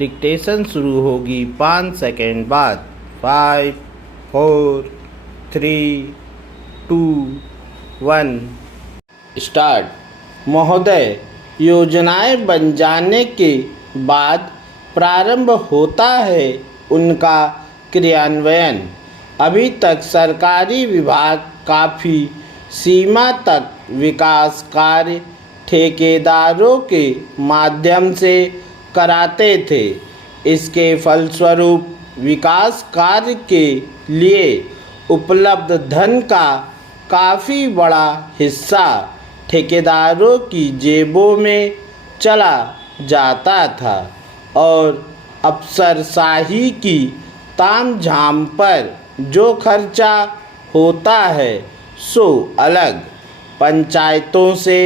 Dictation शुरू होगी 5 second बाद। 5 4 3 2 1 स्टार्ट। महोदय, योजनाएं बन जाने के बाद प्रारंभ होता है उनका क्रियान्वयन। अभी तक सरकारी विभाग काफ़ी सीमा तक विकास कार्य ठेकेदारों के माध्यम से कराते थे। इसके फलस्वरूप विकास कार्य के लिए उपलब्ध धन का काफ़ी बड़ा हिस्सा ठेकेदारों की जेबों में चला जाता था और अफसरशाही की तामझाम पर जो खर्चा होता है सो अलग। पंचायतों से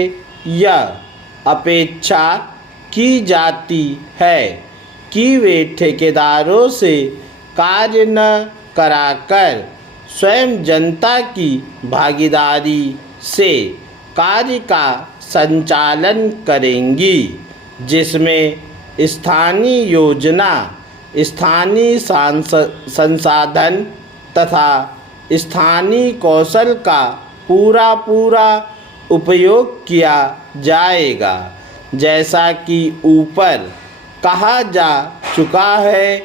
यह अपेक्षा की जाती है कि वे ठेकेदारों से कार्य न कराकर स्वयं जनता की भागीदारी से कार्य का संचालन करेंगी, जिसमें स्थानीय योजना, स्थानीय संसाधन तथा स्थानीय कौशल का पूरा उपयोग किया जाएगा। जैसा कि ऊपर कहा जा चुका है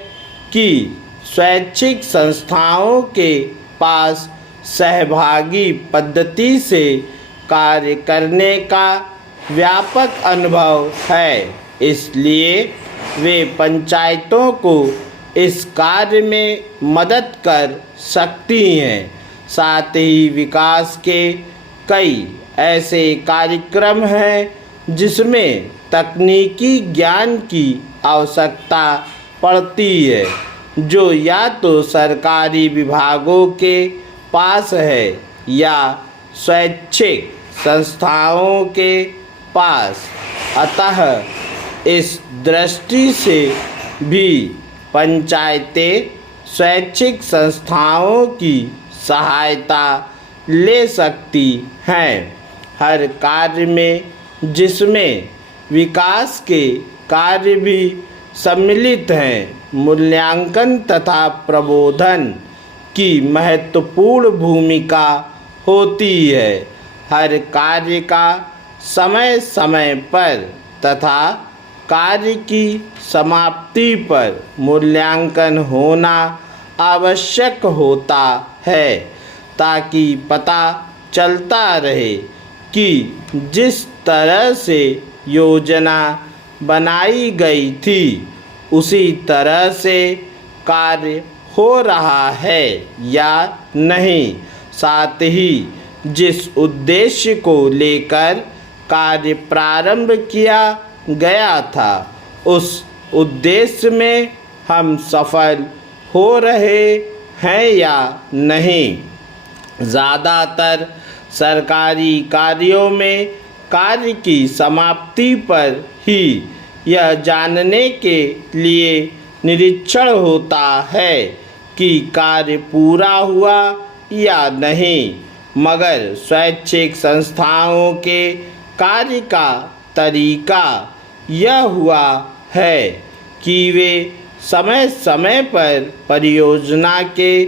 कि स्वैच्छिक संस्थाओं के पास सहभागी पद्धति से कार्य करने का व्यापक अनुभव है, इसलिए वे पंचायतों को इस कार्य में मदद कर सकती हैं। साथ ही विकास के कई ऐसे कार्यक्रम हैं जिसमें तकनीकी ज्ञान की आवश्यकता पड़ती है, जो या तो सरकारी विभागों के पास है या स्वैच्छिक संस्थाओं के पास। अतः इस दृष्टि से भी पंचायतें स्वैच्छिक संस्थाओं की सहायता ले सकती हैं। हर कार्य में जिसमें विकास के कार्य भी सम्मिलित हैं, मूल्यांकन तथा प्रबोधन की महत्वपूर्ण भूमिका होती है। हर कार्य का समय समय पर तथा कार्य की समाप्ति पर मूल्यांकन होना आवश्यक होता है, ताकि पता चलता रहे कि जिस तरह से योजना बनाई गई थी उसी तरह से कार्य हो रहा है या नहीं। साथ ही जिस उद्देश्य को लेकर कार्य प्रारंभ किया गया था उस उद्देश्य में हम सफल हो रहे हैं या नहीं। ज़्यादातर सरकारी कार्यों में कार्य की समाप्ति पर ही यह जानने के लिए निरीक्षण होता है कि कार्य पूरा हुआ या नहीं, मगर स्वैच्छिक संस्थाओं के कार्य का तरीका यह हुआ है कि वे समय समय पर परियोजना के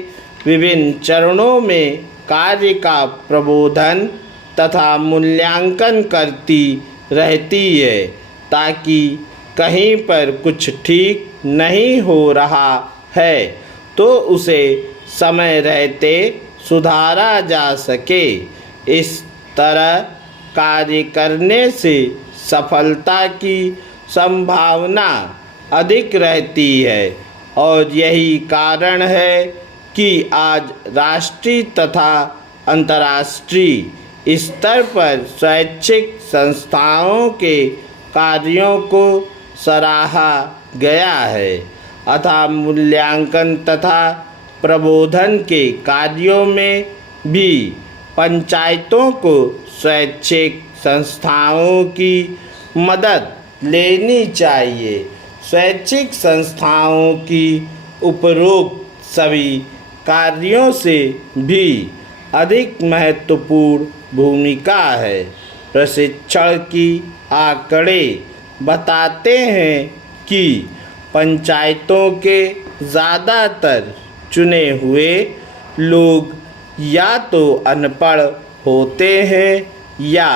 विभिन्न चरणों में कार्य का प्रबोधन तथा मूल्यांकन करती रहती है, ताकि कहीं पर कुछ ठीक नहीं हो रहा है तो उसे समय रहते सुधारा जा सके। इस तरह कार्य करने से सफलता की संभावना अधिक रहती है और यही कारण है कि आज राष्ट्रीय तथा अंतर्राष्ट्रीय स्तर पर स्वैच्छिक संस्थाओं के कार्यों को सराहा गया है। अतः मूल्यांकन तथा प्रबोधन के कार्यों में भी पंचायतों को स्वैच्छिक संस्थाओं की मदद लेनी चाहिए। स्वैच्छिक संस्थाओं की उपरोक्त सभी कार्यों से भी अधिक महत्वपूर्ण भूमिका है। प्रशिक्षण की आंकड़े बताते हैं कि पंचायतों के ज़्यादातर चुने हुए लोग या तो अनपढ़ होते हैं या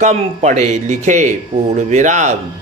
कम पढ़े लिखे। पूर्ण विराम।